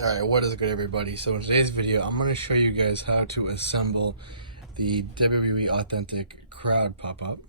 Alright, what is good everybody? So in today's video, I'm going to show you guys how to assemble the WWE Authentic Crowd pop-up.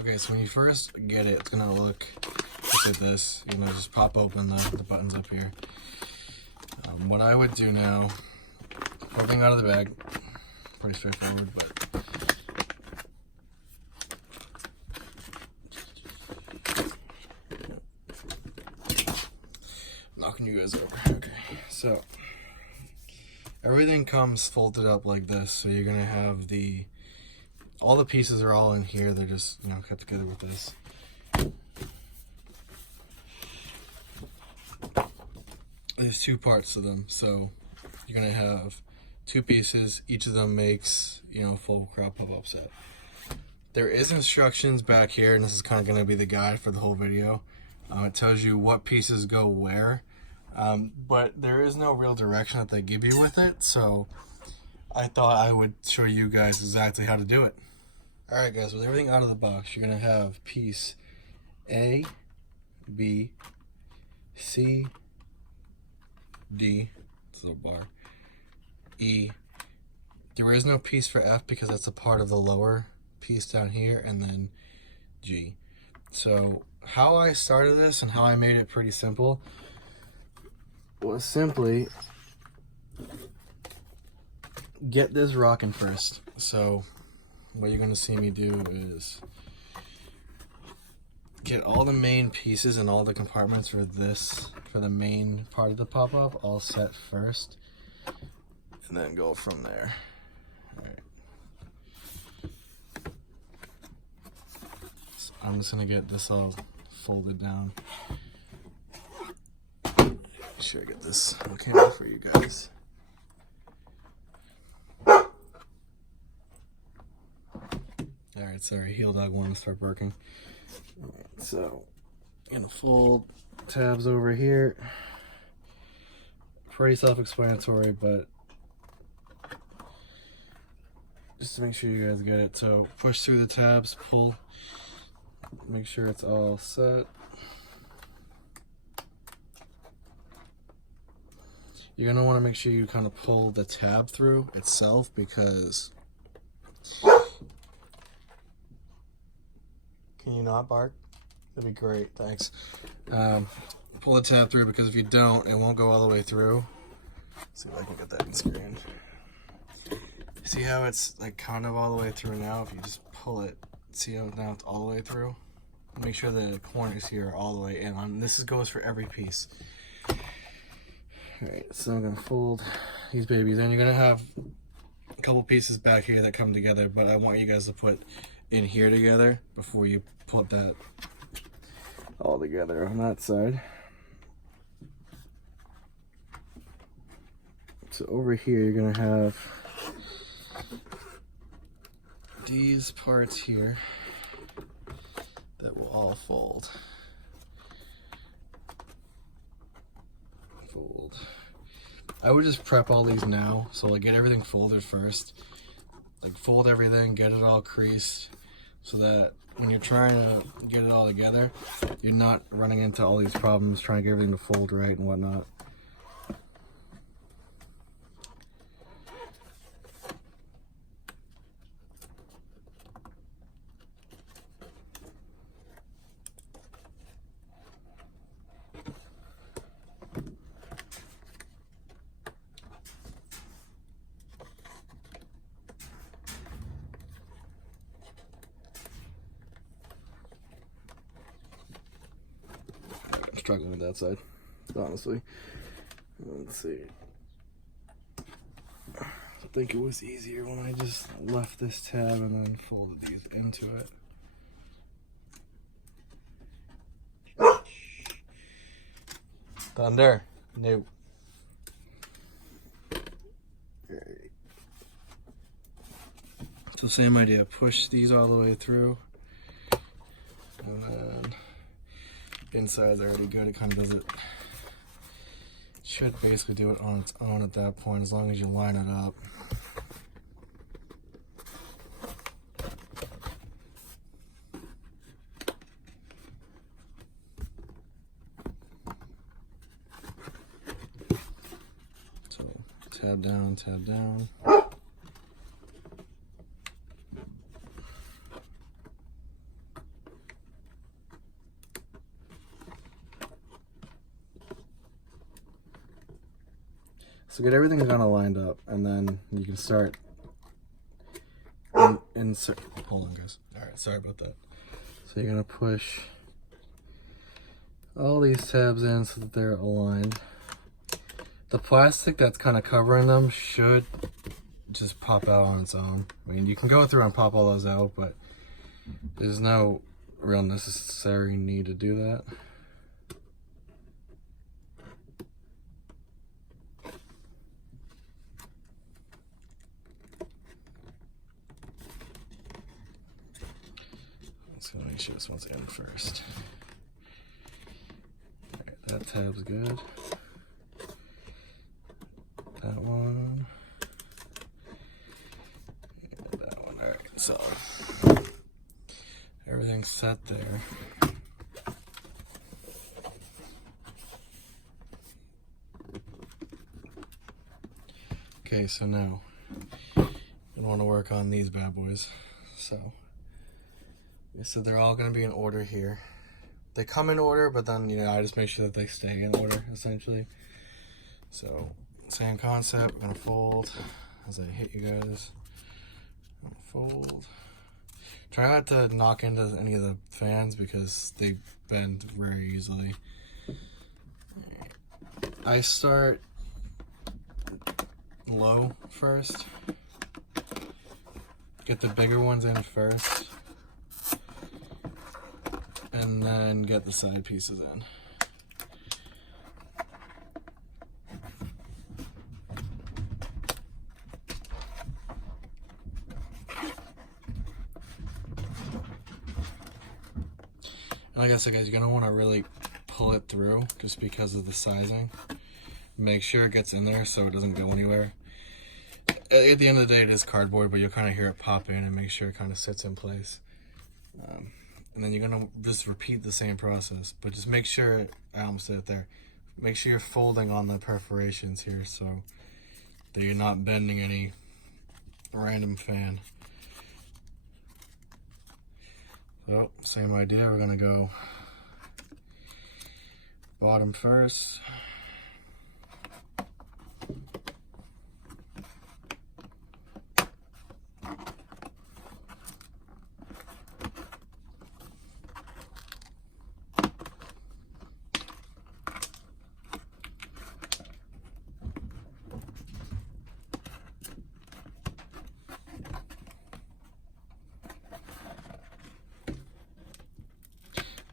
Okay, so when you first get it, it's going to look just like this. You know, just pop open the buttons up here. What I would do now, everything out of the bag, pretty straightforward, but knocking you guys over. Okay, so everything comes folded up like this. So you're gonna have all the pieces are all in here. They're just, you know, kept together with this. There's two parts to them, so you're gonna have two pieces. Each of them makes, you know, a full crowd pop-up set. There is instructions back here, and this is kind of gonna be the guide for the whole video. It tells you what pieces go where, but there is no real direction that they give you with it, so I thought I would show you guys exactly how to do it. Alright guys, with everything out of the box, you're going to have piece A, B, C, D, it's a little bar, E. There is no piece for F because that's a part of the lower piece down here, and then G. So how I started this and how I made it pretty simple was simply get this rocking first. So what you're going to see me do is get all the main pieces and all the compartments for the main part of the pop-up all set first, and then go from there. All right. So I'm just going to get this all folded down. Make sure I get this on camera for you guys. Alright, sorry, heel dog wanted to start barking. Alright, so I'm gonna fold tabs over here. Pretty self-explanatory, but just to make sure you guys get it. So push through the tabs, pull, make sure it's all set. You're gonna want to make sure you kind of pull the tab through itself, because can you not bark? That'd be great, thanks. Pull the tab through, because if you don't, it won't go all the way through. Let's see if I can get that in screen. See how it's like kind of all the way through now? If you just pull it, see how now it's all the way through? Make sure the corners here are all the way in. This goes for every piece. Alright, so I'm gonna fold these babies in. You're gonna have a couple pieces back here that come together, but I want you guys to put in here together before you put that all together on that side. So over here you're gonna have these parts here that will all fold. I would just prep all these now, so like get everything folded first. Like fold everything, get it all creased, so that when you're trying to get it all together, you're not running into all these problems trying to get everything to fold right and whatnot. Struggling with that side, honestly. Let's see. I think it was easier when I just left this tab and then folded these into it. Thunder. No. So same idea. Push these all the way through, and then inside's already good. It kind of does it. Should basically do it on its own at that point, as long as you line it up. tab down, tab down. So get everything kind of lined up, and then you can start insert. Hold on, guys. All right, sorry about that. So you're gonna push all these tabs in so that they're aligned. The plastic that's kind of covering them should just pop out on its own. I mean, you can go through and pop all those out, but there's no real necessary need to do that. Let's go make sure this one's in first. Alright, that tab's good. That one. And that one. Alright, so everything's set there. Okay, so now I want to work on these bad boys. So they're all going to be in order here. They come in order, but then, you know, I just make sure that they stay in order, essentially. So, same concept. We're going to fold as I hit you guys. I'm going to fold. Try not to knock into any of the fans because they bend very easily. I start low first. Get the bigger ones in first. And then get the side pieces in. And like I said, guys, you're gonna want to really pull it through just because of the sizing. Make sure it gets in there so it doesn't go anywhere. At the end of the day, it is cardboard, but you'll kind of hear it pop in and make sure it kind of sits in place. And then you're gonna just repeat the same process, but just make sure, I almost did it there, make sure you're folding on the perforations here so that you're not bending any random fan. So, same idea, we're gonna go bottom first.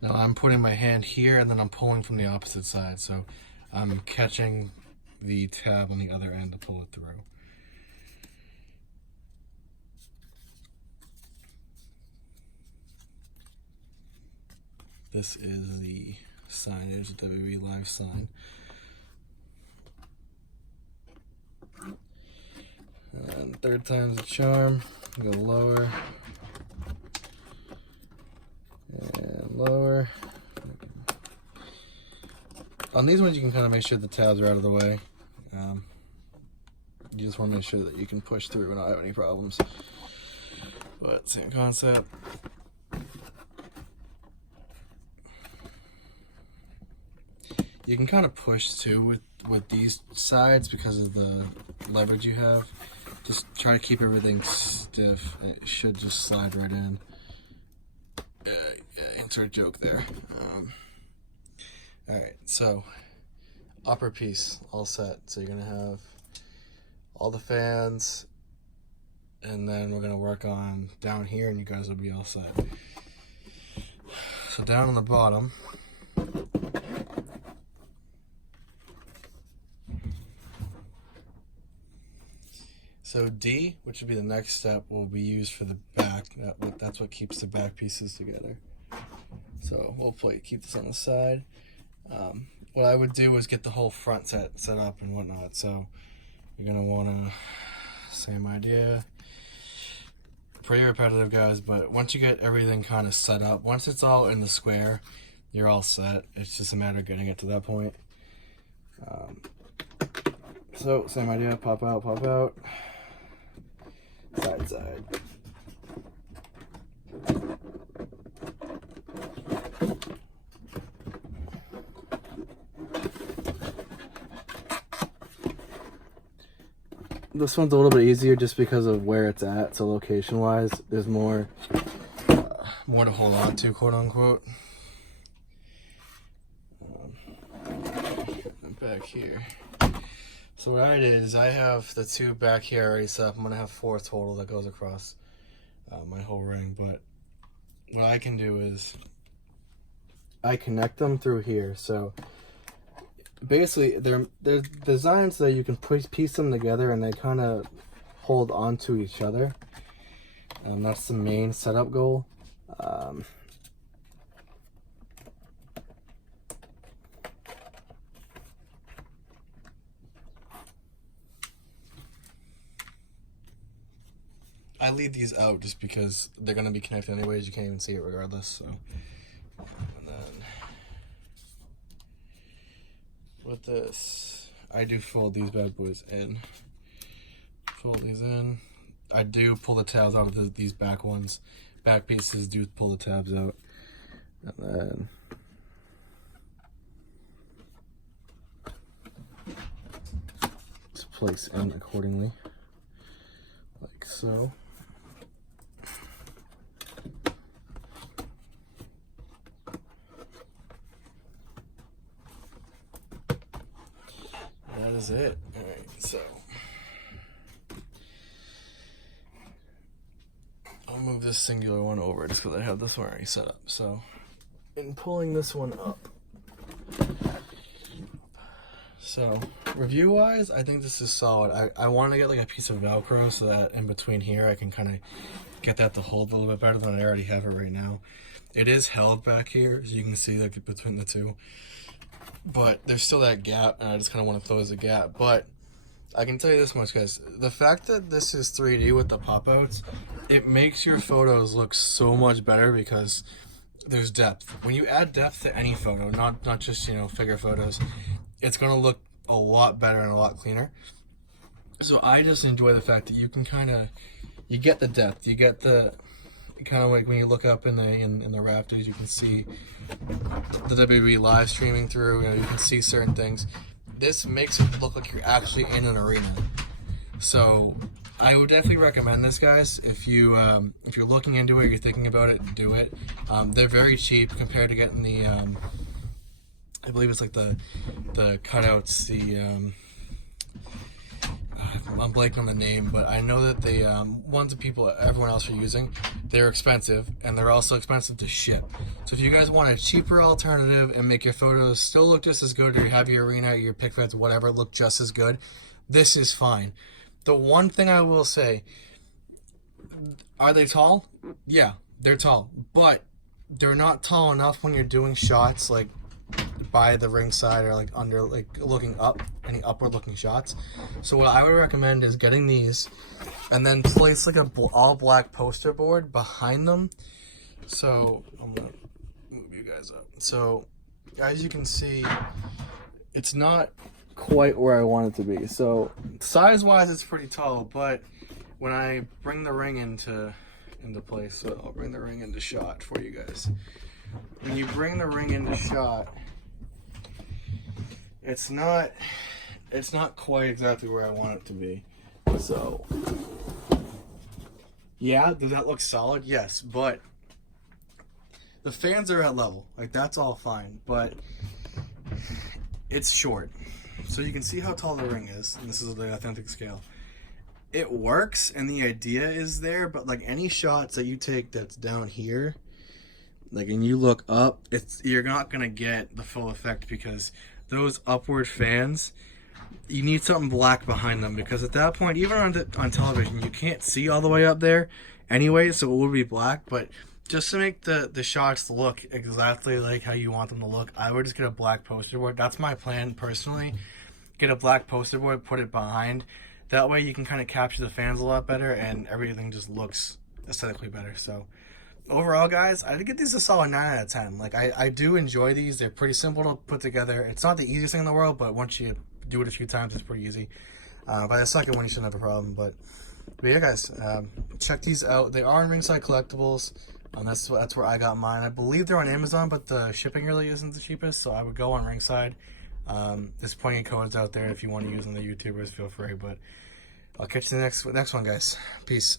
Now I'm putting my hand here and then I'm pulling from the opposite side, so I'm catching the tab on the other end to pull it through. This is the signage, the WWE Live sign. And third time's the charm. Go lower. And lower. On these ones you can kind of make sure the tabs are out of the way. You just want to make sure that you can push through and not have any problems. But same concept. You can kind of push too with these sides because of the leverage you have. Just try to keep everything stiff. It should just slide right in. Insert joke there. Alright, so upper piece all set. So you're gonna have all the fans, and then we're gonna work on down here and you guys will be all set. So down on the bottom, so D, which would be the next step, will be used for the back. That's what keeps the back pieces together. So we'll keep this on the side. What I would do is get the whole front set up and whatnot. So you're gonna wanna, same idea. Pretty repetitive, guys, but once you get everything kind of set up, once it's all in the square, you're all set. It's just a matter of getting it to that point. So same idea, pop out, side. This one's a little bit easier just because of where it's at. So location wise, there's more to hold on to, quote unquote. Back here. So what I did is I have the 2 back here already set up. I'm gonna have 4 total that goes across my whole ring. But what I can do is I connect them through here. So basically, they're designed so that you can piece them together and they kind of hold onto each other. That's the main setup goal. I leave these out just because they're going to be connected anyways. You can't even see it regardless. So, and then with this, I do fold these bad boys in. Fold these in. I do pull the tabs out of these back ones. Back pieces do pull the tabs out. And then just place in accordingly. Like so. That is it. All right, so I'll move this singular one over just because I have this one already set up. So in pulling this one up, so review wise, I think this is solid. I want to get like a piece of Velcro so that in between here I can kind of get that to hold a little bit better than I already have it right now. It is held back here, as you can see, like between the two. But there's still that gap, and I just kind of want to close the gap. But I can tell you this much, guys. The fact that this is 3D with the pop-outs, it makes your photos look so much better because there's depth. When you add depth to any photo, not just, you know, figure photos, it's going to look a lot better and a lot cleaner. So I just enjoy the fact that you can kind of, you get the depth, you get the, kind of like when you look up in the rafters, you can see the WWE live streaming through. You know, you can see certain things. This makes it look like you're actually in an arena. So I would definitely recommend this, guys. If you're looking into it, you're thinking about it, do it. They're very cheap compared to getting the I believe it's like the cutouts, the I'm blanking on the name, but I know that the ones that everyone else are using, they're expensive, and they're also expensive to ship. So if you guys want a cheaper alternative and make your photos still look just as good, or have your arena, your pick feds, whatever, look just as good, this is fine. The one thing I will say, are they tall? Yeah, they're tall, but they're not tall enough when you're doing shots like by the ring side or like under, like looking up, any upward looking shots. So what I would recommend is getting these and then place like a all black poster board behind them. So I'm gonna move you guys up. So as you can see, it's not quite where I want it to be. So size wise it's pretty tall, but when I bring the ring into place, so I'll bring the ring into shot for you guys. When you bring the ring into shot, it's not quite exactly where I want it to be. So yeah, does that look solid? Yes, but the fans are at level. Like, that's all fine, but it's short. So you can see how tall the ring is, and this is the authentic scale. It works and the idea is there, but like any shots that you take that's down here, like, and you look up, you're not gonna get the full effect because those upward fans, you need something black behind them, because at that point, even on television, you can't see all the way up there anyway, so it would be black. But just to make the shots look exactly like how you want them to look, I would just get a black poster board. That's my plan personally. Get a black poster board, put it behind. That way you can kind of capture the fans a lot better and everything just looks aesthetically better. So overall, guys, I'd give these a solid 9 out of 10. Like, I do enjoy these. They're pretty simple to put together. It's not the easiest thing in the world, but once you do it a few times, it's pretty easy. By the second one, you shouldn't have a problem. But yeah, guys, check these out. They are in Ringside Collectibles. That's where I got mine. I believe they're on Amazon, but the shipping really isn't the cheapest, so I would go on Ringside. There's plenty of codes out there if you want to use them. The YouTubers, feel free. But I'll catch you in the next one, guys. Peace.